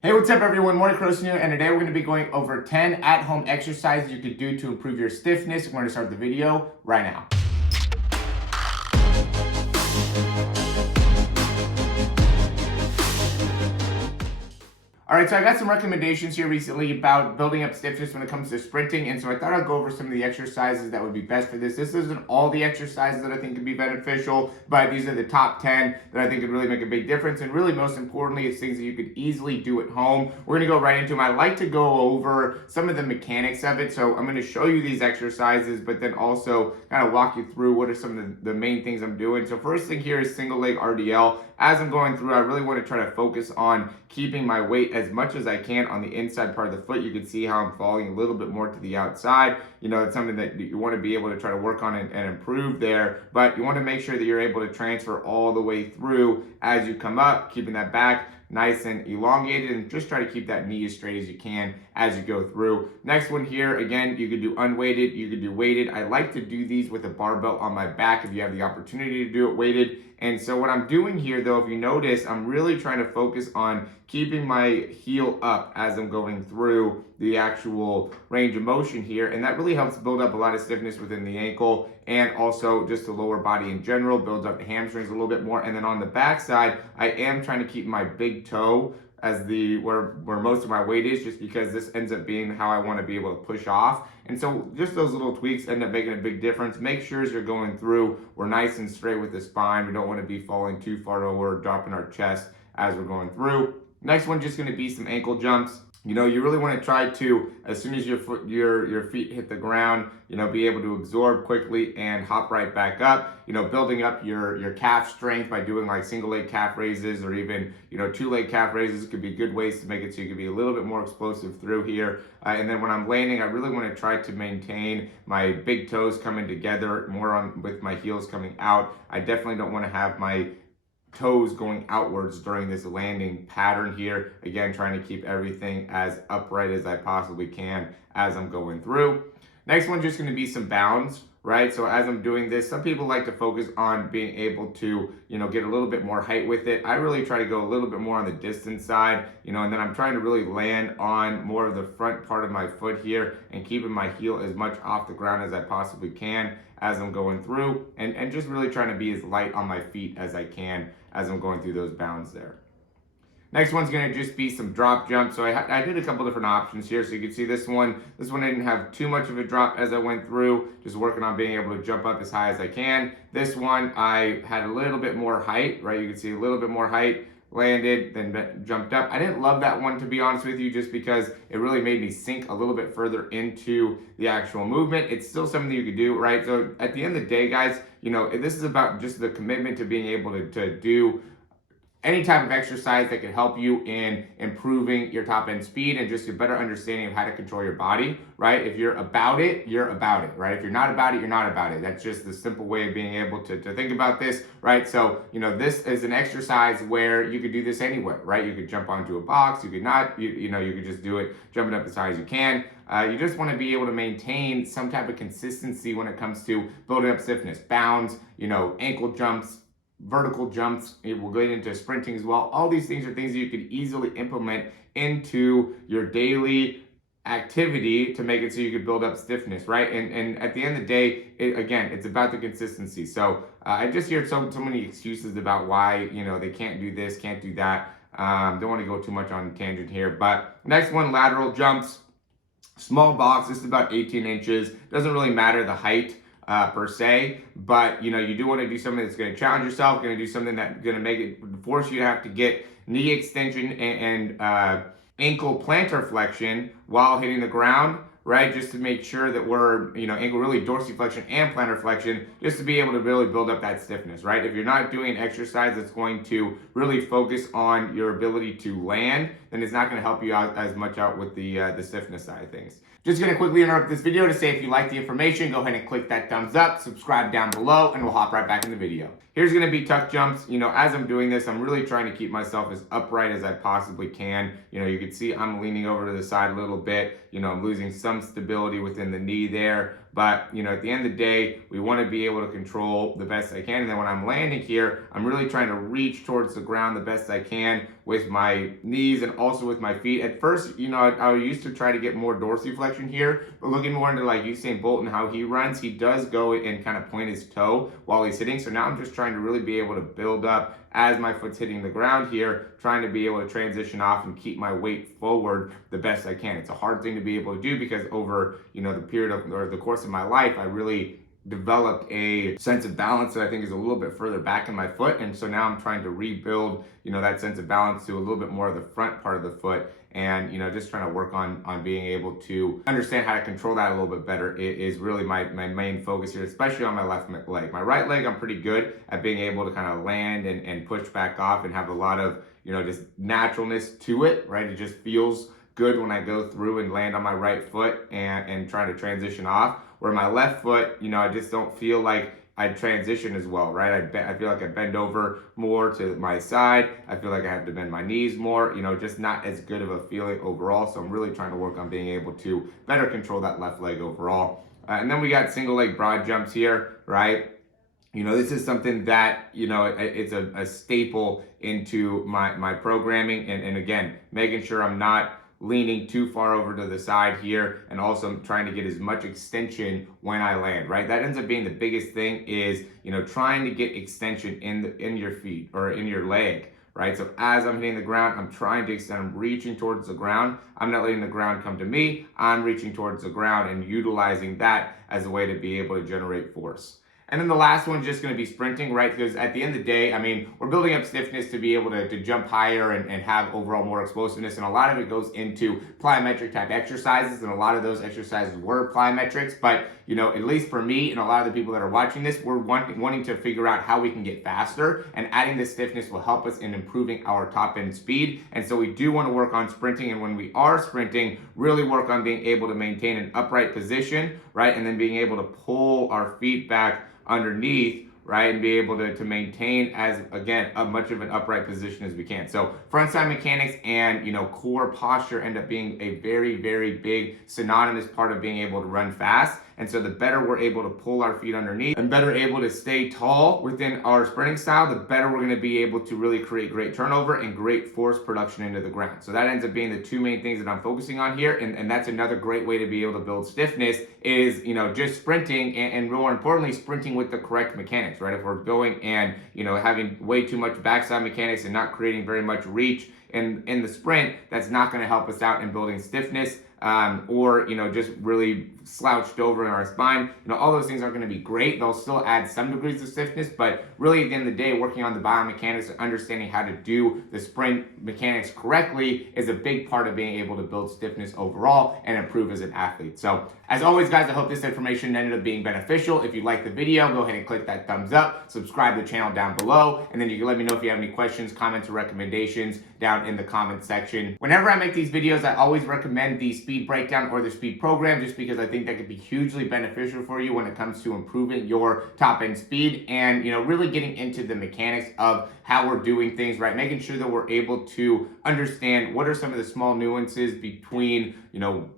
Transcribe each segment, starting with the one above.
Hey, what's up everyone? Morey Croson here, and today we're going to be going over 10 at-home exercises you could do to improve your stiffness. We're going to start the video right now. All right, so I got some recommendations here recently about building up stiffness when it comes to sprinting, and so I thought I'd go over some of the exercises that would be best for this. This isn't all the exercises that I think could be beneficial, but these are the top 10 that I think could really make a big difference, and really most importantly, it's things that you could easily do at home. We're gonna go right into them. I like to go over some of the mechanics of it, so I'm gonna show you these exercises, but then also kind of walk you through what are some of the main things I'm doing. So first thing here is single leg RDL. As I'm going through, I really want to try to focus on keeping my weight as much as I can on the inside part of the foot. You can see how I'm falling a little bit more to the outside. You know, it's something that you want to be able to try to work on and improve there, but you want to make sure that you're able to transfer all the way through as you come up, keeping that back nice and elongated, and just try to keep that knee as straight as you can as you go through. Next one here, again, you could do unweighted, you could do weighted. I like to do these with a barbell on my back if you have the opportunity to do it weighted. And so what I'm doing here though, if you notice, I'm really trying to focus on keeping my heel up as I'm going through the actual range of motion here. And that really helps build up a lot of stiffness within the ankle and also just the lower body in general, builds up the hamstrings a little bit more. And then on the back side, I am trying to keep my big toe as where most of my weight is, just because this ends up being how I want to be able to push off. And so just those little tweaks end up making a big difference. Make sure as you're going through, we're nice and straight with the spine. We don't want to be falling too far over, dropping our chest as we're going through. Next one, just going to be some ankle jumps. You know, you really want to try to, as soon as your feet hit the ground, you know, be able to absorb quickly and hop right back up. You know, building up your calf strength by doing like single leg calf raises, or even, you know, 2-leg calf raises could be good ways to make it so you can be a little bit more explosive through here. And then when I'm landing, I really want to try to maintain my big toes coming together more with my heels coming out. I definitely don't want to have my toes going outwards during this landing pattern here. Again, trying to keep everything as upright as I possibly can as I'm going through. Next one, just going to be some bounds, right? So as I'm doing this, some people like to focus on being able to, you know, get a little bit more height with it. I really try to go a little bit more on the distance side, you know, and then I'm trying to really land on more of the front part of my foot here and keeping my heel as much off the ground as I possibly can as I'm going through, and just really trying to be as light on my feet as I can as I'm going through those bounds there. Next one's going to just be some drop jumps. So I did a couple different options here. So you can see this one I didn't have too much of a drop as I went through, just working on being able to jump up as high as I can. This one, I had a little bit more height, right? You can see a little bit more height, landed, then jumped up. I didn't love that one, to be honest with you, just because it really made me sink a little bit further into the actual movement. It's still something you could do, right? So at the end of the day, guys, you know, this is about just the commitment to being able to do any type of exercise that can help you in improving your top end speed and just a better understanding of how to control your body, right? If you're about it, you're about it, right? If you're not about it, you're not about it. That's just the simple way of being able to think about this, right? So, you know, this is an exercise where you could do this anywhere, right? You could jump onto a box, you could not, you know, you could just do it jumping up as high as you can. You just want to be able to maintain some type of consistency when it comes to building up stiffness, bounds, you know, ankle jumps, vertical jumps. It will get into sprinting as well. All these things are things that you could easily implement into your daily activity to make it so you could build up stiffness, right? And at the end of the day, again, it's about the consistency. So I just hear so many excuses about why, you know, they can't do this, can't do that. Don't want to go too much on tangent here, but next one, lateral jumps. Small box, this is about 18 inches. Doesn't really matter the height per se, but you know, you do want to do something that's going to challenge yourself, going to do something that's going to make it force you to have to get knee extension and ankle plantar flexion while hitting the ground, right? Just to make sure that we're, you know, ankle really dorsiflexion and plantar flexion, just to be able to really build up that stiffness, right? If you're not doing an exercise that's going to really focus on your ability to land, then it's not going to help you out as much out with the stiffness side of things. Just going to quickly interrupt this video to say if you like the information, go ahead and click that thumbs up, subscribe down below, and we'll hop right back in the video. Here's going to be tuck jumps. You know, as I'm doing this, I'm really trying to keep myself as upright as I possibly can. You know, you can see I'm leaning over to the side a little bit. You know, I'm losing some stability within the knee there. But, at the end of the day, we want to be able to control the best I can. And then when I'm landing here, I'm really trying to reach towards the ground the best I can with my knees and also with my feet. At first, I used to try to get more dorsiflexion here, but looking more into like Usain Bolt and how he runs, he does go and kind of point his toe while he's hitting. So now I'm just trying to really be able to build up as my foot's hitting the ground here, trying to be able to transition off and keep my weight forward the best I can. It's a hard thing to be able to do because over, the period of, or the course of my life, I really developed a sense of balance that I think is a little bit further back in my foot. And so now I'm trying to rebuild, that sense of balance to a little bit more of the front part of the foot. And, just trying to work on being able to understand how to control that a little bit better is really my main focus here, especially on my left leg. My right leg, I'm pretty good at being able to kind of land and push back off and have a lot of, just naturalness to it, right? It just feels good when I go through and land on my right foot and try to transition off. Where my left foot, I just don't feel like I transition as well, right? I feel like I bend over more to my side. I feel like I have to bend my knees more, just not as good of a feeling overall. So I'm really trying to work on being able to better control that left leg overall. And then we got single leg broad jumps here, right? This is something that, it's a staple into my programming. And again, making sure I'm not leaning too far over to the side here, and also trying to get as much extension when I land, right? That ends up being the biggest thing is, trying to get extension in your feet or in your leg, right? So as I'm hitting the ground, I'm trying to extend, I'm reaching towards the ground. I'm not letting the ground come to me. I'm reaching towards the ground and utilizing that as a way to be able to generate force. And then the last one's just going to be sprinting, right? Because at the end of the day, we're building up stiffness to be able to jump higher and have overall more explosiveness. And a lot of it goes into plyometric type exercises. And a lot of those exercises were plyometrics. But, at least for me and a lot of the people that are watching this, we're wanting to figure out how we can get faster. And adding this stiffness will help us in improving our top end speed. And so we do want to work on sprinting. And when we are sprinting, really work on being able to maintain an upright position, right? And then being able to pull our feet back underneath, right, and be able to maintain as much of an upright position as we can. So frontside mechanics and core posture end up being a very, very big synonymous part of being able to run fast. And so the better we're able to pull our feet underneath and better able to stay tall within our sprinting style, the better we're going to be able to really create great turnover and great force production into the ground. So that ends up being the two main things that I'm focusing on here. And that's another great way to be able to build stiffness is, just sprinting and more importantly, sprinting with the correct mechanics, right? If we're going and, having way too much backside mechanics and not creating very much reach in the sprint, that's not going to help us out in building stiffness. Or just really slouched over in our spine. All those things aren't going to be great. They'll still add some degrees of stiffness, but really at the end of the day, working on the biomechanics and understanding how to do the sprint mechanics correctly is a big part of being able to build stiffness overall and improve as an athlete. So as always, guys, I hope this information ended up being beneficial. If you liked the video, go ahead and click that thumbs up, subscribe to the channel down below, and then you can let me know if you have any questions, comments, or recommendations down in the comment section. Whenever I make these videos, I always recommend the speed breakdown or the speed program just because I think that could be hugely beneficial for you when it comes to improving your top end speed and really getting into the mechanics of how we're doing things, right? Making sure that we're able to understand what are some of the small nuances between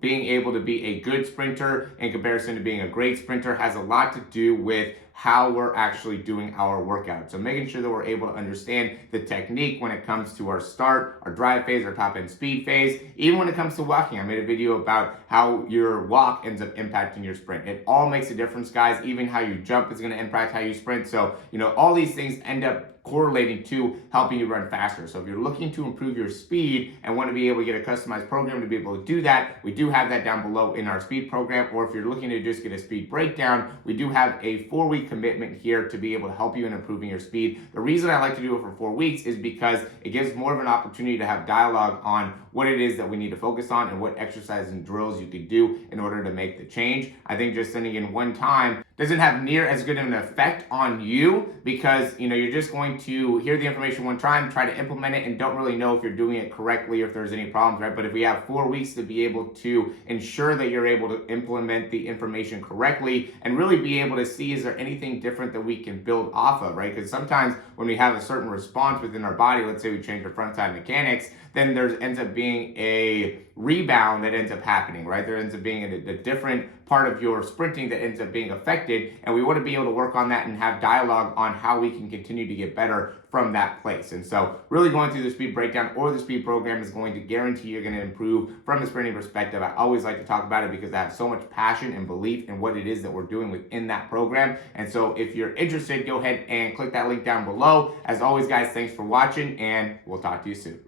being able to be a good sprinter in comparison to being a great sprinter has a lot to do with how we're actually doing our workout. So making sure that we're able to understand the technique when it comes to our start, our drive phase, our top end speed phase, even when it comes to walking. I made a video about how your walk ends up impacting your sprint. It all makes a difference, guys. Even how you jump is going to impact how you sprint. So, all these things end up correlating to helping you run faster. So if you're looking to improve your speed and want to be able to get a customized program to be able to do that, we do have that down below in our speed program. Or if you're looking to just get a speed breakdown, we do have a 4-week commitment here to be able to help you in improving your speed. The reason I like to do it for 4 weeks is because it gives more of an opportunity to have dialogue on what it is that we need to focus on and what exercises and drills you could do in order to make the change. I think just sending in one time doesn't have near as good of an effect on you because you're just going to hear the information one time, try to implement it, and don't really know if you're doing it correctly or if there's any problems, right? But if we have 4 weeks to be able to ensure that you're able to implement the information correctly and really be able to see is there anything different that we can build off of, right? Because sometimes when we have a certain response within our body, let's say we change our front side mechanics, then there ends up being a rebound that ends up happening, right? There ends up being a different part of your sprinting that ends up being affected, and we want to be able to work on that and have dialogue on how we can continue to get better from that place. And so really going through the speed breakdown or the speed program is going to guarantee you're going to improve from a sprinting perspective. I always like to talk about it because I have so much passion and belief in what it is that we're doing within that program. And so if you're interested, go ahead and click that link down below. As always, guys, thanks for watching, and we'll talk to you soon.